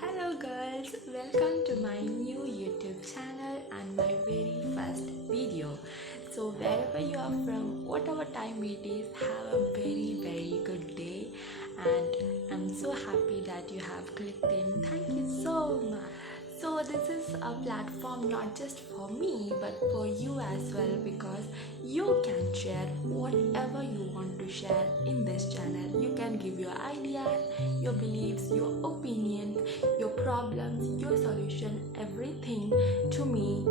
Hello girls, welcome to my new YouTube channel and my very first video. So wherever you are from, whatever time it is, have a very good day, and I'm so happy that you have clicked in. Thank you so much. So this is a platform not just for me but for you as well, because you can share whatever you want to share in this channel. You can give your ideas, your beliefs, your opinion, your problems, your solution, everything to me,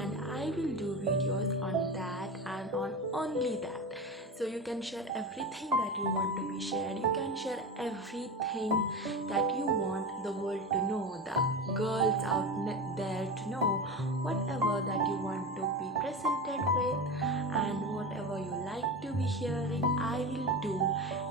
and I will do videos on that and on only that. So you can share everything that you want to be shared. You can share everything that you want the world to know, the girls out there to know, whatever that you want to be presented with, and whatever you like to be hearing, I will do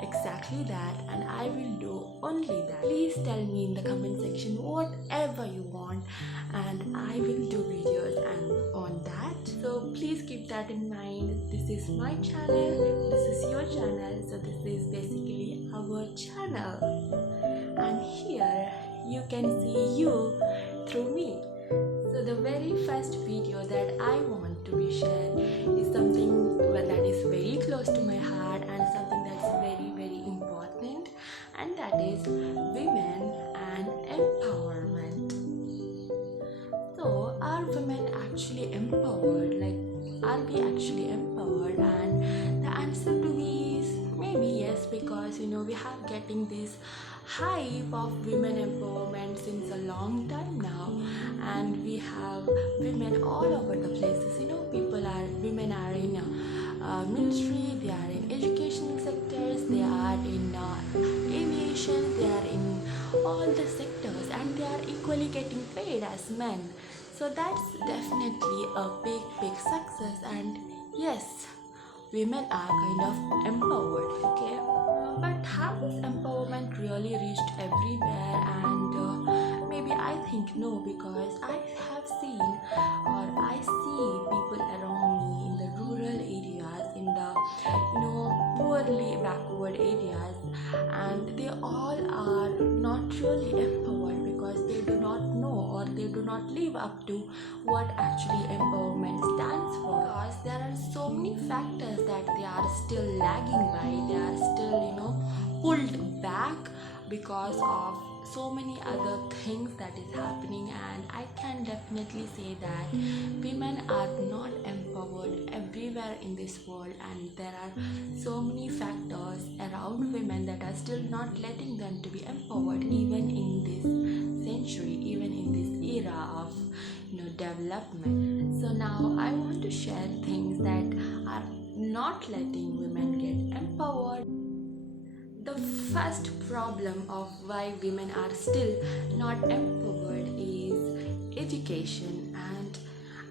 exactly that, and I will do only that. Please tell me in the comment section whatever you want, and I will do videos and on that. So please keep that in mind. This is my channel, this is your channel, so this is basically our channel, and here you can see you through me. So the very first video that I want to be shared is something that is very close to my heart and something that's very important, and that is women and empowerment. So are women actually empowered? Like, are we actually empowered? And the answer to me is maybe yes, because we have getting this hype of women empowerment since a long time now, and we have women all over the places. Women are in military, they are in educational sectors, they are in aviation, they are in all the sectors, and they are equally getting paid as men. So that's definitely a big success, and yes, women are kind of empowered. Okay, but has empowerment really reached everywhere? And maybe I think no, because I have seen, or I see people around me in the rural areas, in the poorly backward areas, and they all are not really empowered because they do not know, or they do not live up to what actually empowerment stands for. Because there are so many factors that they are still lagging by, they are still pulled back because of so many other things that is happening. And I can definitely say that women are not empowered everywhere in this world, and there are so many factors around women that are still not letting them to be empowered, even in this century, even in this era of development. So now I want to share things that are not letting women get empowered. The first problem of why women are still not empowered is education. And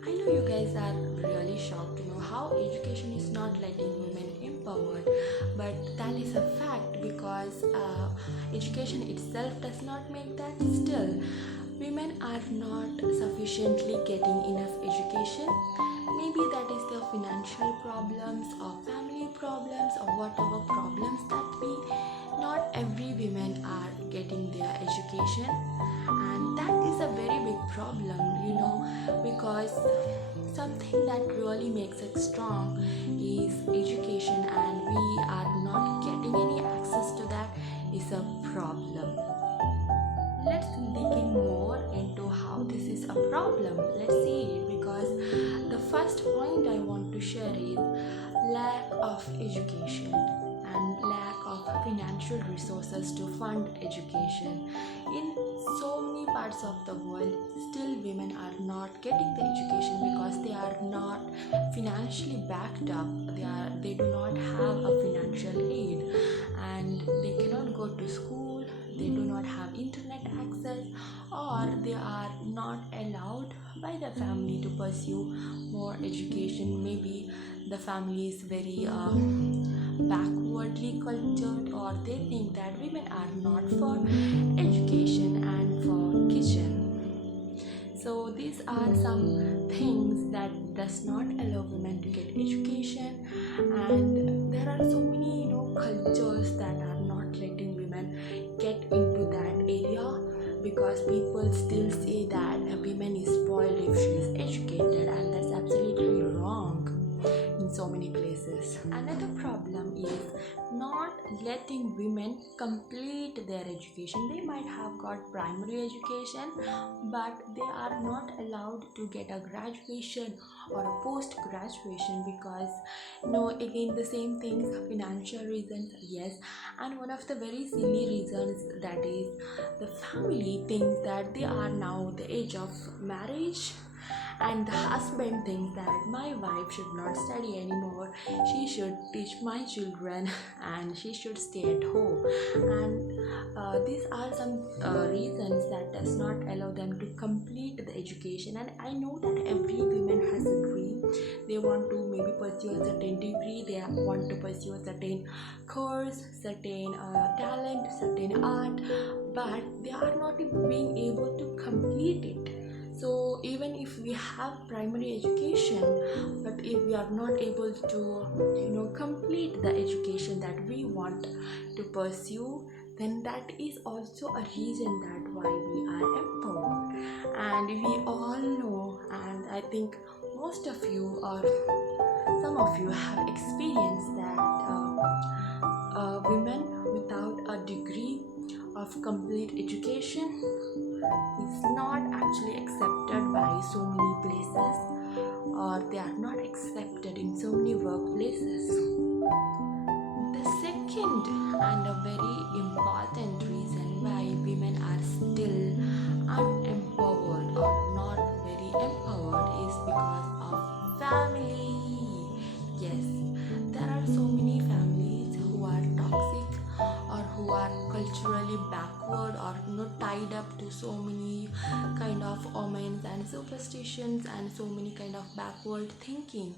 I know you guys are really shocked to know how education is not letting women empowered, but that is a fact, because education itself does not make that. Still, women are not sufficiently getting enough education. Maybe that is their financial problems or family problems or whatever problems that be. Not every women are getting their education, and that is a very big problem, because something that really makes it strong is education, and we are not getting any access to that is a problem. Let's dig in more into how this is a problem. Let's see it, because the first point I want to share is lack of education and lack of financial resources to fund education. In so many parts of the world, still women are not getting the education because they are not financially backed up. They do not have a financial aid, and they cannot go to school, they do not have internet access, or they are not allowed by the family to pursue more education. Maybe the family is very backwardly cultured, or they think that women are not for education and for kitchen. So these are some things that does not allow women to get education, and there are so many cultures that are not letting women get into that area, because people still say that a woman is spoiled if she is educated, and that's absolutely wrong in so many places. Another problem is not letting women complete their education. They might have got primary education, but they are not allowed to get a graduation or a post graduation because again the same things, financial reasons, yes. And one of the very silly reasons, that is the family thinks that they are now the age of marriage, and the husband thinks that my wife should not study anymore, she should teach my children and she should stay at home. And these are some reasons that does not allow them to complete the education. And I know that every woman has a dream. They want to maybe pursue a certain degree, they want to pursue a certain course, certain talent, certain art, but they are not being able to complete it. So even if we have primary education, but if we are not able to complete the education that we want to pursue, then that is also a reason that why we are empowered. And we all know, and I think most of you or some of you have experienced that women without a degree of complete education is not actually accepted by so many places, or they are not accepted in so many workplaces. The second and a very important reason why women are still unempowered or not very empowered is because of family. Yes, there are so many families who are toxic or who are culturally backward or tied up to so many kind of omens and superstitions and so many kind of backward thinking.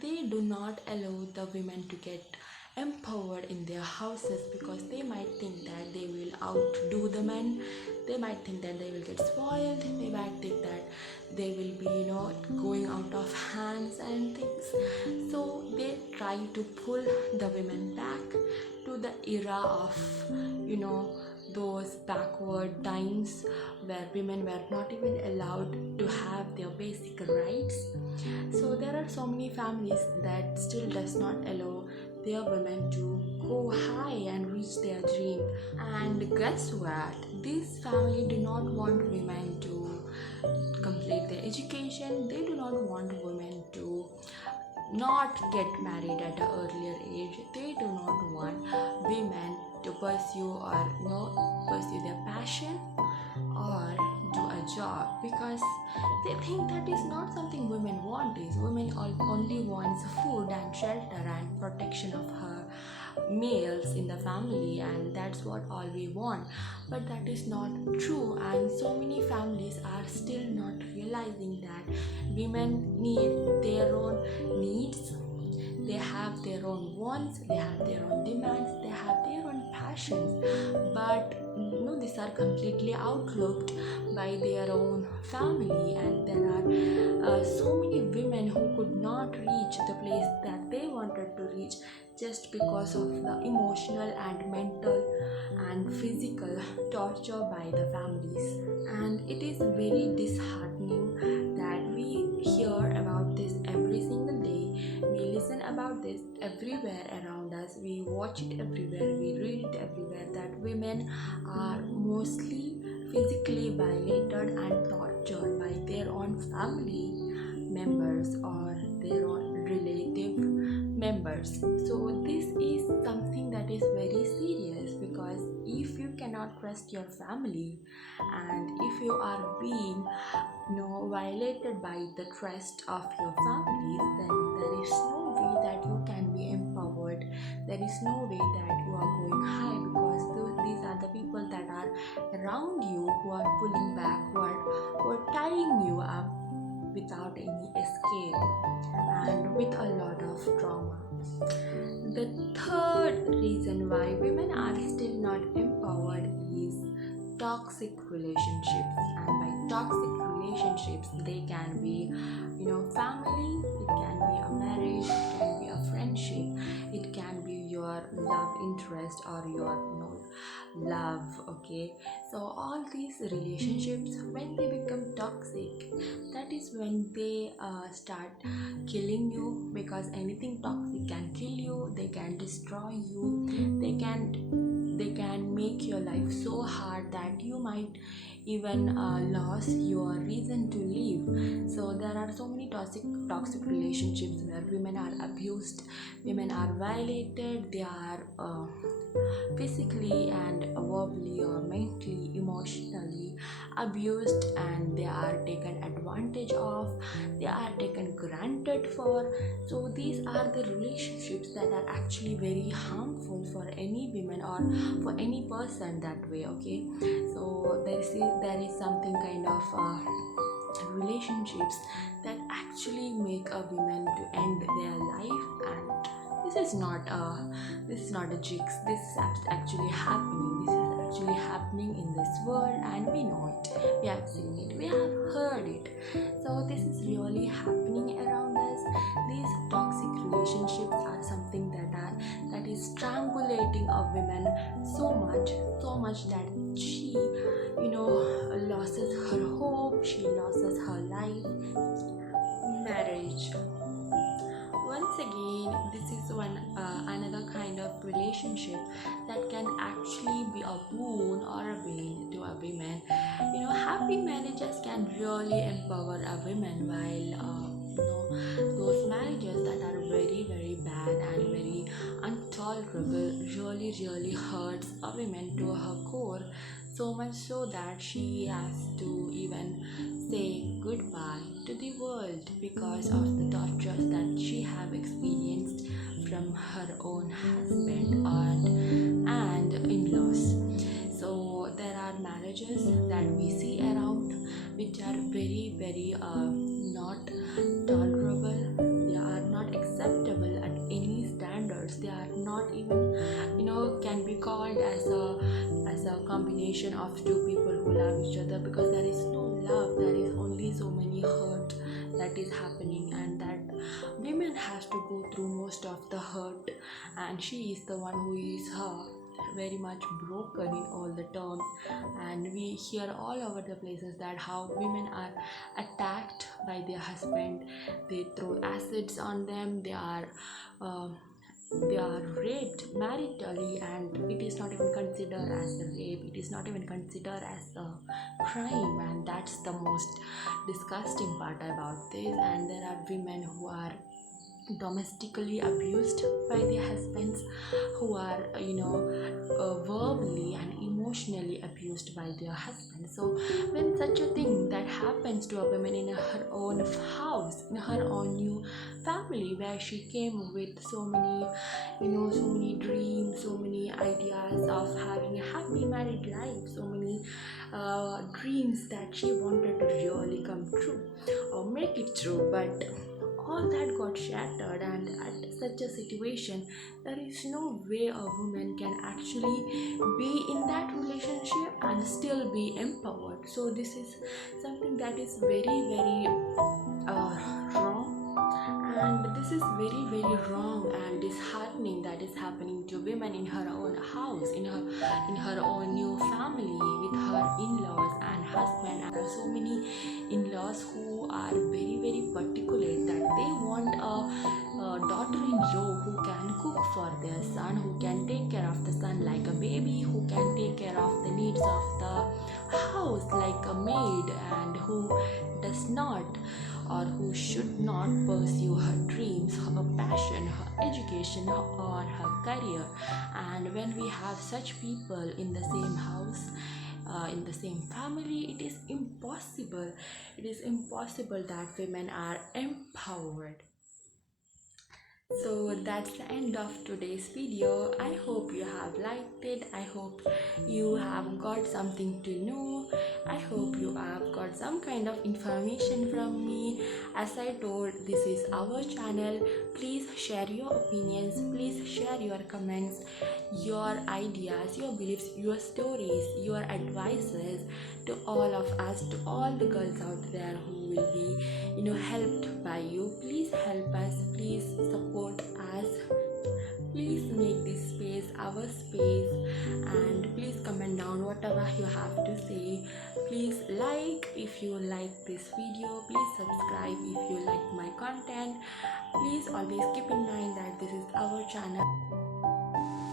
They do not allow the women to get empowered in their houses because they might think that they will outdo the men. They might think that they will get spoiled. They might think that they will be going out of hands and things. So they try to pull the women back to the era of those backward times where women were not even allowed to have their basic rights. So there are so many families that still does not allow their women to go high and reach their dream. And guess what? This family do not want women to complete their education. They do not want women to not get married at an earlier age. They do not want women to pursue or pursue their passion or do a job, because they think that is not something women want. Is women only wants food and shelter and protection of her males in the family, and that's what all we want. But that is not true, and so many families are still not realizing that women need their own needs. They have their own wants, they have their own demands, they have their own passions, but these are completely outlooked by their own family. And there are so many women who could not reach the place that they wanted to reach just because of the emotional and mental and physical torture by the families. And it is very disheartening that we hear about this every single day. We listen about this everywhere around us. We watch it everywhere. We read it everywhere that women are mostly physically violated and tortured by their own family members or their own relative members. So this is something that is very serious, because if you cannot trust your family and if you are being violated by the trust of your families, then there is no way that you can be empowered. There is no way that you are going high, because these are the people that are around you who are pulling back, who are tying you up without any escape and with a lot of trauma. The third reason why women are still not empowered is toxic relationships. And by toxic relationships, they can be family, it can be a marriage, it can be a friendship, it can be your love interest or your love. Okay, so all these relationships, when they become toxic, that is when they start killing you, because anything toxic can kill you, they can destroy you, they can make your life so hard that you might even lose your reason to live. So there are so many toxic relationships where women are abused, women are violated, they are physically and verbally or mentally, emotionally abused, and they are taken advantage of, they are taken granted for. So these are the relationships that are actually very harmful for any women or for any person that way. Okay, so there is something kind of relationships that actually make a woman to end their life, and this is not a jinx. This is actually happening. This is actually happening in this world, and we know it, we have seen it, we have heard it. So this is really happening around us. These toxic relationships are something that is strangulating a woman so much that she loses her hope, she loses her life. Marriage, once again, this is one another kind of relationship that can actually be a boon or a bane to a woman. Happy marriages can really empower a woman, while those marriages that are very very bad and very intolerable really hurts a woman to her core, so much so that she has to even say goodbye to the world because of the tortures that she have experienced from her own husband and in-laws. So there are marriages that we see around which are very very not tolerable, they are not acceptable at any standards, they are not even can be called as a combination of two people who love each other, because there is no love, there is only so many hurt that is happening, and that women has to go through most of the hurt, and she is the one who is very much broken in all the terms. And we hear all over the places that how women are attacked by their husband, they throw acids on them, they are raped maritally, and it is not even considered as a rape, it is not even considered as a crime, and that's the most disgusting part about this. And there are women who are domestically abused by their husbands, who are verbally and emotionally abused by their husbands. So when such a thing that happens to a woman in her own house, in her own new family, where she came with so many dreams, so many ideas of having a happy married life, so many dreams that she wanted to really come true or make it true, but all that got shattered. And at such a situation, there is no way a woman can actually be in that relationship and still be empowered. So this is something that is very very wrong, and this is very very wrong and disheartening that is happening to women in her own house, in her own new family, with her in-laws and husband. And there are so many in-laws who are very very particular that they want a daughter-in-law who can cook for their son, who can take care of the son like a baby, who can take care of the needs of the house like a maid, and who does not or who should not pursue her dreams, her passion, her education, or her career. And when we have such people in the same house, in the same family, it is impossible that women are empowered. So that's the end of today's video. I hope you have liked it. I hope you have got something to know. I hope you have got some kind of information from me. As I told, this is our channel. Please share your opinions, please share your comments, your ideas, your beliefs, your stories, your advices to all of us, to all the girls out there who will be helped by you. Please help us, please support us, please please make this space our space, and please comment down whatever you have to say. Please like if you like this video, please subscribe if you like my content. Please always keep in mind that this is our channel.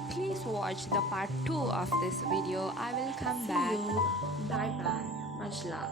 Please watch the part 2 of this video. I will come back. See you. Bye bye. Much love.